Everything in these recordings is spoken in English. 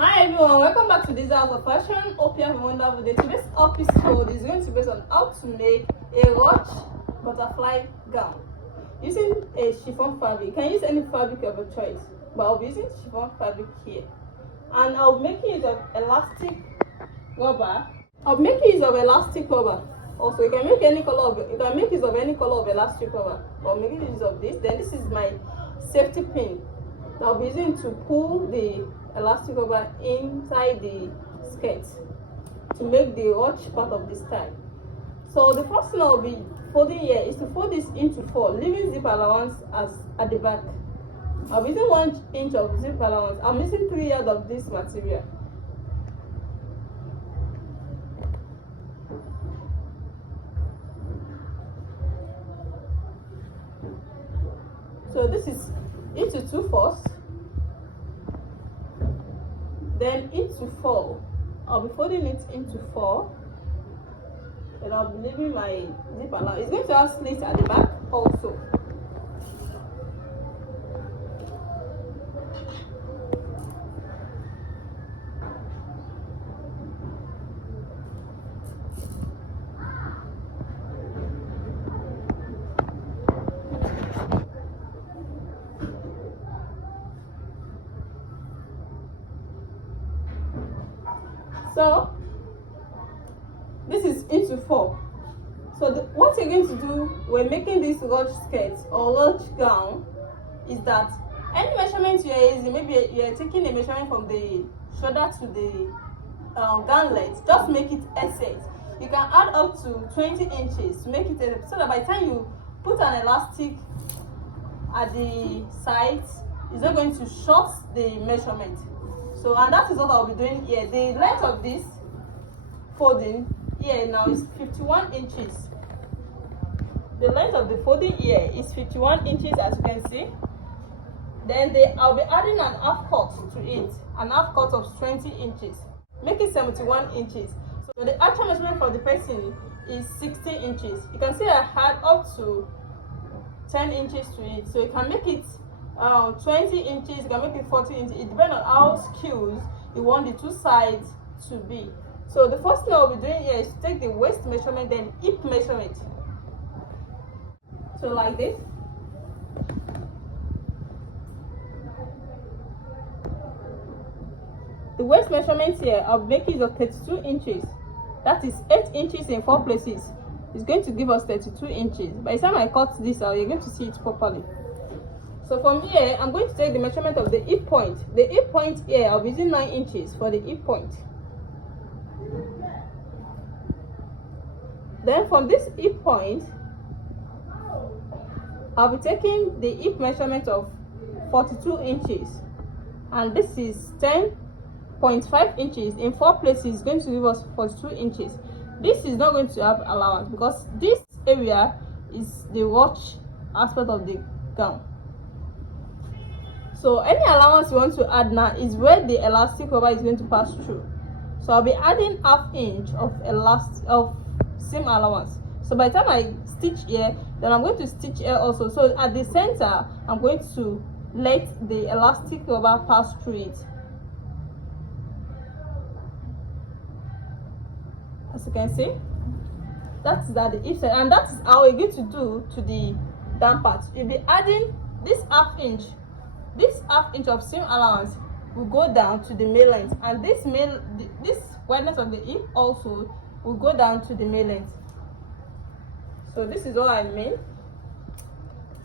Hi everyone, welcome back to this house of fashion. Hope you have a wonderful day. Today's episode is going to be based on how to make a ruched butterfly gown using a chiffon fabric. You can use any fabric of your choice, but I'll be using chiffon fabric here, and I'll be making use of elastic rubber. Also, you can make any color of you can make use of any color of elastic rubber, or make use of this. Then this is my safety pin. I'll be using to pull the elastic rubber inside the skirt to make the ruched part of the style. So the first thing I'll be folding here is to fold this into 4, leaving zip allowance as at the back. I'll be using 1 inch of zip allowance. I'm using 3 yards of this material. So this is into 2 first, then into 4. I'll be folding it into 4, and I'll be leaving my zip allowance. It's going to have slits at the back also. So this is into 4. So what you're going to do when making this ruched skirt or ruched gown is that any measurement you're using, maybe you're taking a measurement from the shoulder to the gown length, just make it SS. You can add up to 20 inches to make it SS, so that by the time you put an elastic at the sides, it's not going to short the measurement. So, and that is what I'll be doing here. The length of this folding here now is 51 inches. The length of the folding here is 51 inches, as you can see. Then I'll be adding an half cut to it, an half cut of 20 inches, make it 71 inches. So the actual measurement for the person is 60 inches. You can see I had up to 10 inches to it, so you can make it 20 inches, you can make it 40 inches. It depends on how skilled you want the 2 sides to be. So the first thing I'll be doing here is to take the waist measurement, then hip measurement. So like this. The waist measurement here, I'll make use of 32 inches. That is 8 inches in 4 places. It's going to give us 32 inches. By the time I cut this out, you're going to see it properly. So from here, I'm going to take the measurement of the hip point. The hip point here, I'll be using 9 inches for the hip point. Then from this hip point, I'll be taking the hip measurement of 42 inches. And this is 10.5 inches. In 4 places, it's going to give us 42 inches. This is not going to have allowance because this area is the ruched aspect of the gown. So any allowance you want to add now is where the elastic rubber is going to pass through. So I'll be adding ½ inch of seam allowance. So by the time I stitch here, then I'm going to stitch here also. So at the center, I'm going to let the elastic rubber pass through it. As you can see, that's at the hip side, and that is how we're going to do to the down part. You'll be adding this ½ inch. This ½ inch of seam allowance will go down to the male length, and this wideness of the hip also will go down to the male length. So this is what I mean.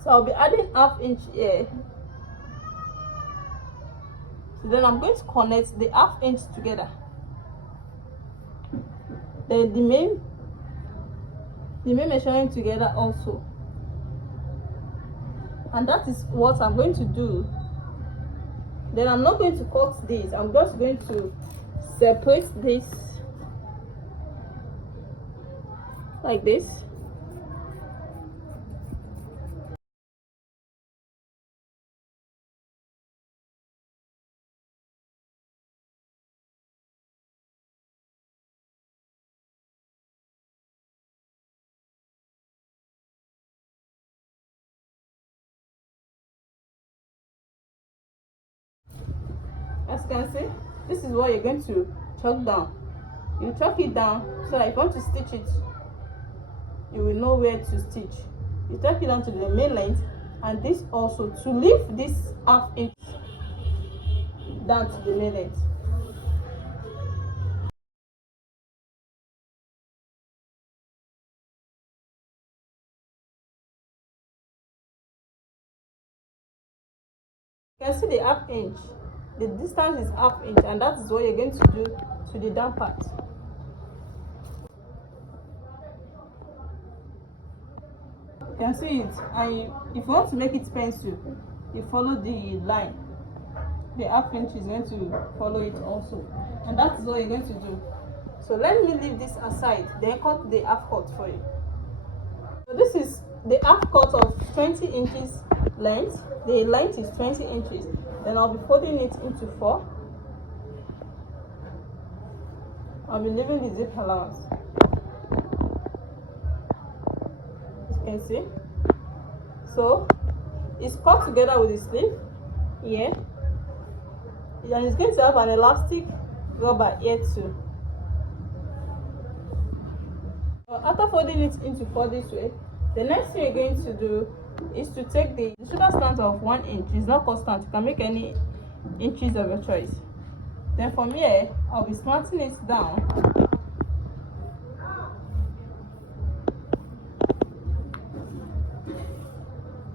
So I'll be adding ½ inch here. So then I'm going to connect the ½ inch together. Then the main measurement together also. And that is what I'm going to do. Then I'm not going to cut this, I'm just going to separate this like this. As you can see, this is what you're going to chalk down. You chalk it down so that if you want to stitch it, you will know where to stitch. You chalk it down to the main length, and this also to leave this half inch down to the main length. You can see the half inch. The distance is half inch, and that is what you're going to do to the down part. You can see it, and if you want to make it pencil, you follow the line. The half inch is going to follow it also, and that is what you're going to do. So let me leave this aside, then cut the half cut for you. So this is the half cut of 20 inches length. The length is 20 inches. Then I'll be folding it into 4. I'll be leaving the zip allowance. As you can see. So it's cut together with the sleeve here. And it's going to have an elastic rubber here too. After folding it into 4 this way, the next thing you're going to do is to take the shoulder slant of 1 inch. It's not constant, you can make any inches of your choice. Then from here, I'll be slanting it down.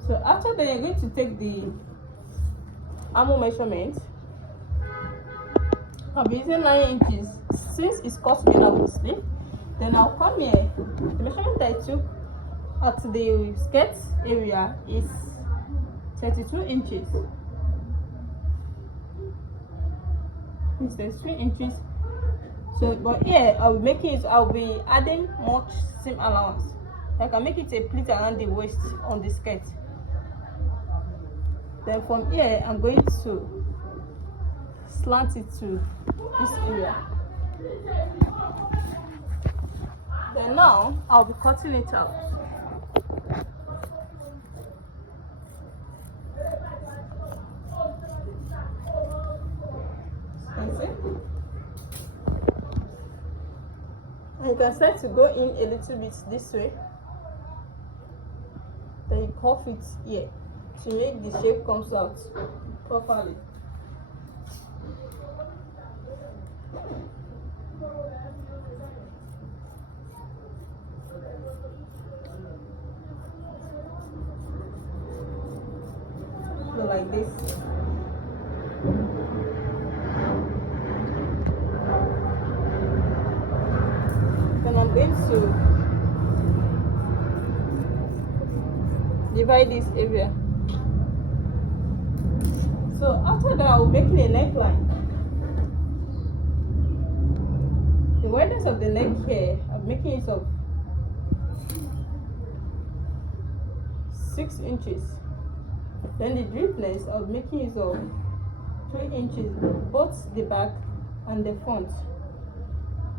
So after that, you're going to take the armhole measurement. I'll be using 9 inches since it's cut together with the sleeve. Then I'll come here. The measurement I took at the skirt area is 32 inches. It's 33 inches. So, but here I'll be adding much seam allowance. I can make it a pleat around the waist on the skirt. Then from here, I'm going to slant it to this area. Then now I'll be cutting it out. And you can start to go in a little bit this way. Then you cuff it here to make the shape comes out properly. So like this. Then I'm going to divide this area. So after that, I'll make a neckline. The wideness of the neck here, I'm making it of 6 inches. Then the deepness, I'm making it of 3 inches, both the back and the front.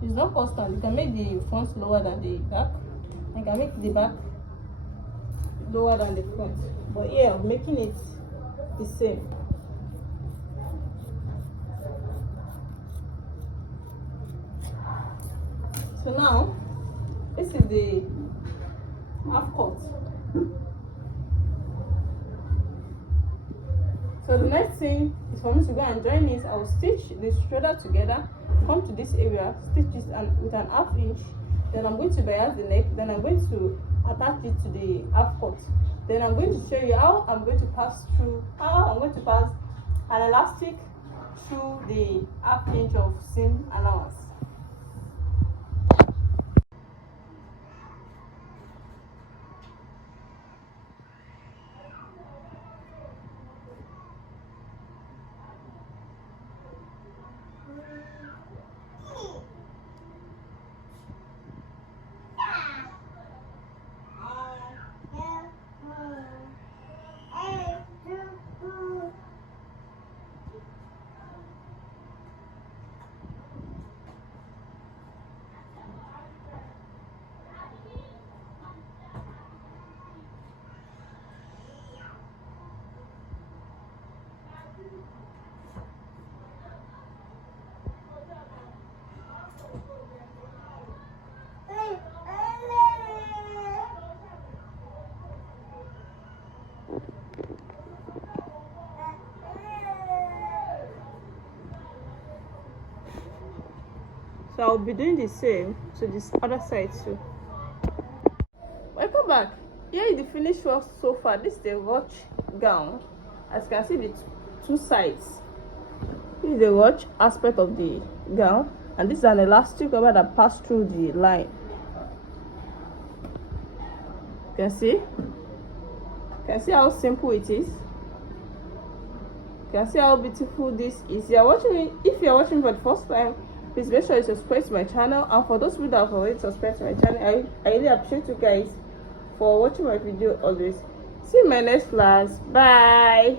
It's not constant. You can make the front lower than the back. You can make the back lower than the front. But here, I'm making it the same. So now, this is the half cut. So the next thing is for me to go and join this. I'll stitch the shoulder together, come to this area, stitch it with an half inch. Then I'm going to bias the neck. Then I'm going to attach it to the half cut. Then I'm going to show you how I'm going to pass an elastic through the half inch of seam allowance. So I'll be doing the same to this other side too. Welcome back. Here is the finished work so far. This is the ruched gown. As you can see, the two sides. This is the ruched aspect of the gown, and this is an elastic rubber that passed through the line. You can see. You can see how simple it is. You can see how beautiful this is. If you are watching for the first time, please make sure you subscribe to my channel. And for those people that have already subscribed to my channel, I really appreciate you guys for watching my video always. See you in my next class. Bye.